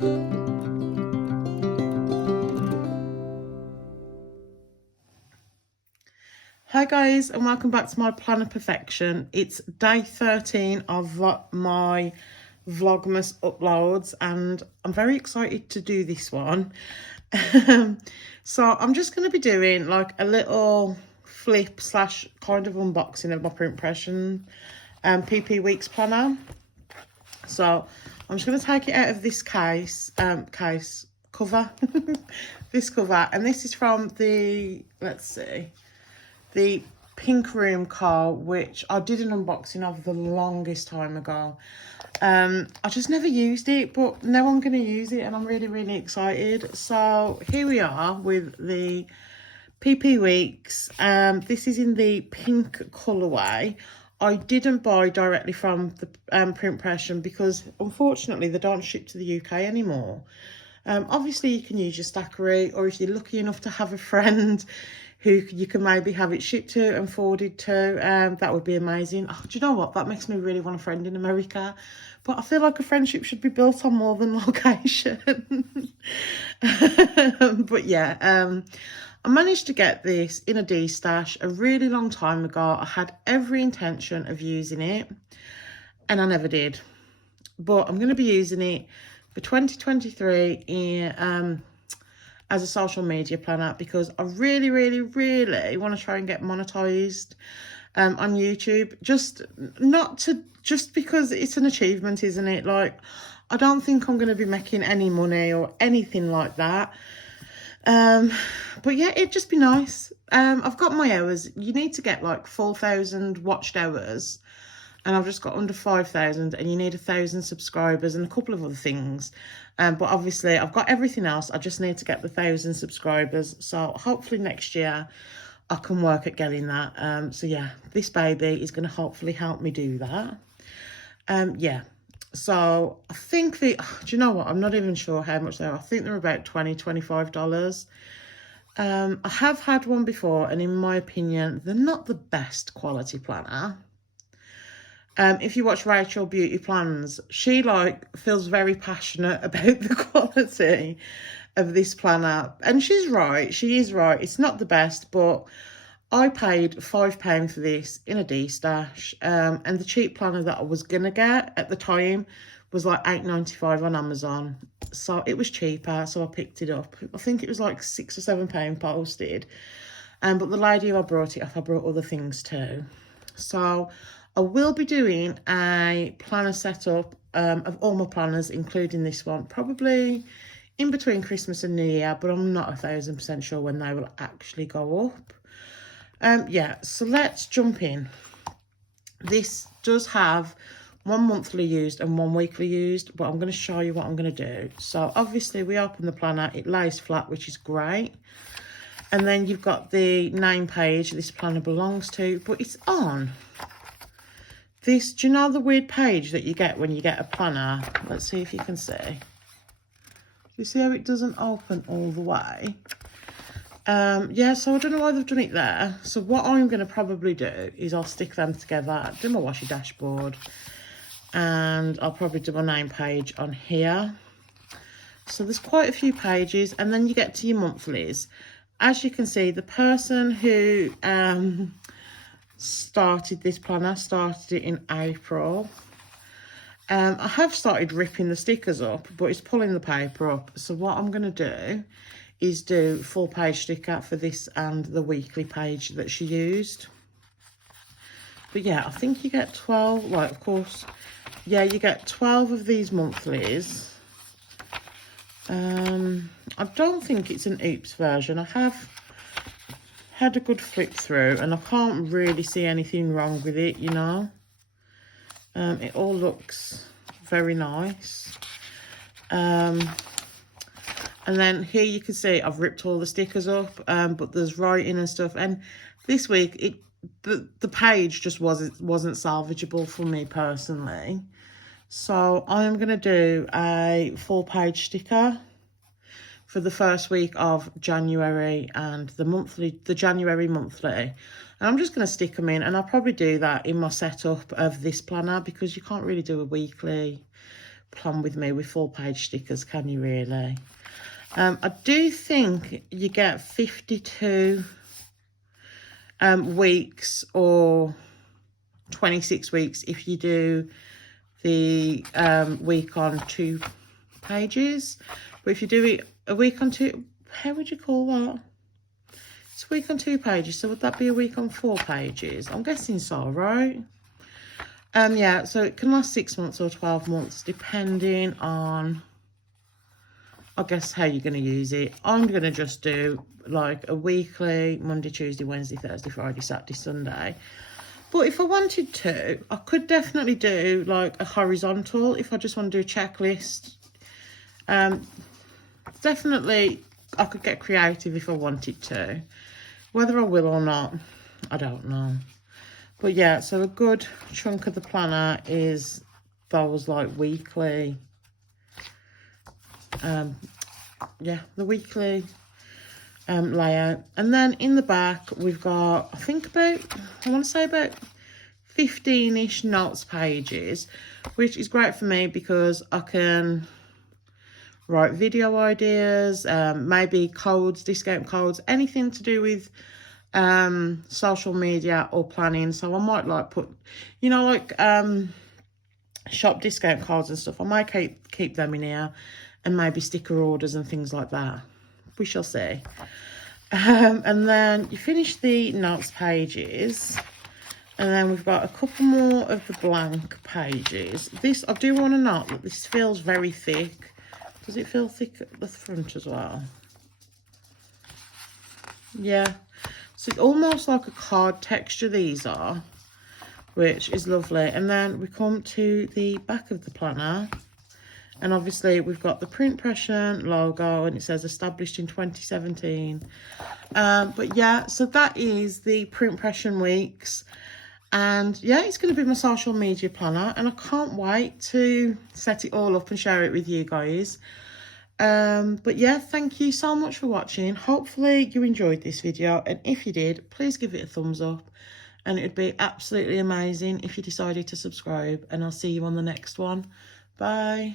Hi guys, and welcome back to my Planner Perfection. It's day 13 of my Vlogmas uploads, and I'm very excited to do this one. So I'm just going to be doing like a little flip slash kind of unboxing of my print impression PP Weeks planner. So I'm just going to take it out of this case cover, this cover, and this is from the, let's see, the Pink Room car, which I did an unboxing of the longest time ago. I just never used it, but now I'm going to use it and I'm really excited. So here we are with the PP Weeks. This is in the pink colourway. I didn't buy directly from the print impression because unfortunately they don't ship to the UK anymore. Obviously you can use your stackery, or if you're lucky enough to have a friend who you can maybe have it shipped to and forwarded to, that would be amazing. Oh, do you know what? That makes me really want a friend in America. But I feel like a friendship should be built on more than location. But yeah, I managed to get this in a D-stash a really long time ago. I had every intention of using it and I never did. But I'm going to be using it for 2023 in as a social media planner because I really want to try and get monetized on YouTube. Just because it's an achievement, isn't it? Like, I don't think I'm going to be making any money or anything like that. But yeah, it'd just be nice. I've got my hours. You need to get like 4,000 watched hours, and I've just got under 5,000, and you need 1,000 subscribers and a couple of other things. But obviously I've got everything else. I just need to get the 1,000 subscribers. So hopefully next year I can work at getting that. So yeah, this baby is going to hopefully help me do that. Yeah. So I think do you know what? I'm not even sure how much they are. I think they're about $20, $25. I have had one before, and in my opinion, they're not the best quality planner. If you watch Rachel Beauty Plans, she feels very passionate about the quality of this planner. And she's right, she is right. It's not the best, but I paid £5 for this in a D-stash. And the cheap planner that I was going to get at the time was like £8.95 on Amazon. So it was cheaper, so I picked it up. I think it was like £6 or £7 posted. But the lady who I brought it off, I brought other things too. So I will be doing a planner setup of all my planners, including this one, probably in between Christmas and New Year, but I'm not 1,000% sure when they will actually go up. Yeah, so let's jump in. This does have one monthly used and one weekly used, but I'm going to show you what I'm going to do. So obviously we open the planner, it lays flat, which is great. And then you've got the name page this planner belongs to, but it's on this, do you know the weird page that you get when you get a planner? Let's see if you can see. You see how it doesn't open all the way? Yeah, so I don't know why they've done it there. So what I'm going to probably do is I'll stick them together, do my washi dashboard, and I'll probably do my name page on here. So there's quite a few pages, and then you get to your monthlies. As you can see, the person who started this planner started it in April. I have started ripping the stickers up, but it's pulling the paper up. So what I'm going to do is do full page sticker for this and the weekly page that she used. But yeah, I think you get 12, well, of course, yeah, you get 12 of these monthlies. I don't think it's an oops version. I have had a good flip through and I can't really see anything wrong with it, you know. It all looks very nice. And then here you can see I've ripped all the stickers up, but there's writing and stuff. And this week the page just wasn't salvageable for me personally. So I am going to do a full page sticker for the first week of January and the January monthly. And I'm just going to stick them in, and I'll probably do that in my setup of this planner because you can't really do a weekly plan with me with full page stickers, can you really? I do think you get 52 weeks or 26 weeks if you do the week on 2 pages. But if you do it a week on 2, how would you call that? It's a week on 2 pages, so would that be a week on 4 pages? I'm guessing so, right? Yeah, so it can last 6 months or 12 months depending on, I guess, how you're going to use it. I'm going to just do like a weekly Monday, Tuesday, Wednesday, Thursday, Friday, Saturday, Sunday. But if I wanted to, I could definitely do like a horizontal if I just want to do a checklist. Definitely, I could get creative if I wanted to. Whether I will or not, I don't know. But yeah, so a good chunk of the planner is those like weekly, yeah, the weekly layout. And then in the back we've got, I think about, I want to say about 15-ish notes pages, which is great for me because I can write video ideas, maybe codes, discount codes, anything to do with social media or planning. So I might like put, you know, like shop discount codes and stuff. I might keep them in here, and maybe sticker orders and things like that. We shall see. And then you finish the notes pages, and then we've got a couple more of the blank pages. This, I do want to note that this feels very thick. Does it feel thick at the front as well? Yeah. So it's almost like a card texture, these are, which is lovely. And then we come to the back of the planner, and obviously we've got the print impression logo, and it says established in 2017. But yeah, so that is the print impression weeks. And yeah, it's going to be my social media planner, and I can't wait to set it all up and share it with you guys. But yeah, thank you so much for watching. Hopefully you enjoyed this video, and if you did, please give it a thumbs up, and it would be absolutely amazing if you decided to subscribe, and I'll see you on the next one. Bye.